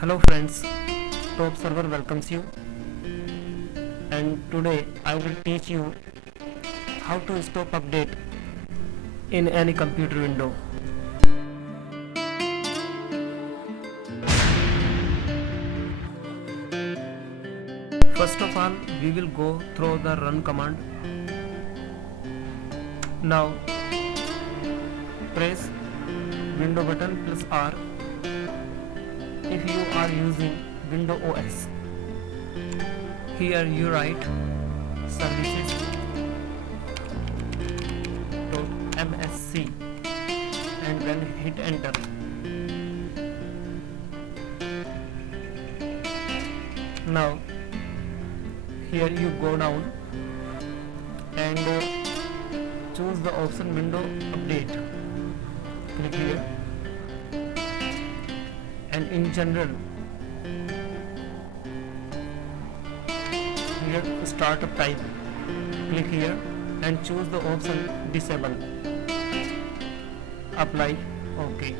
Hello friends, Top Server welcomes you, and today I will teach you how to stop update in any computer window. First of all, we will go through the run command. Now press window button plus R if you are using Windows OS. Here you write services.msc and then hit enter. Now here you go down and choose the option window update. Click here and in general here startup type. Click here and choose the option disable. Apply. OK,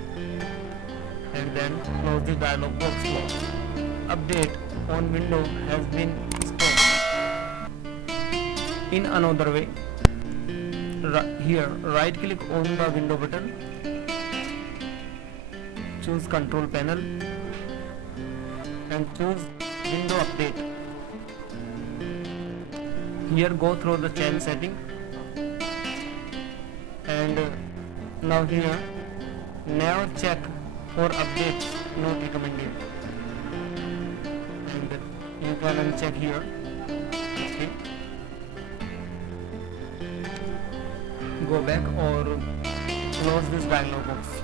and then close the dialog box. Update on window has been stopped. In another way, here right click on the window button, choose control panel and choose window update. Here go through the change setting and now here never check for updates not recommended, and you can uncheck here. Okay. Go back or close this dialog box.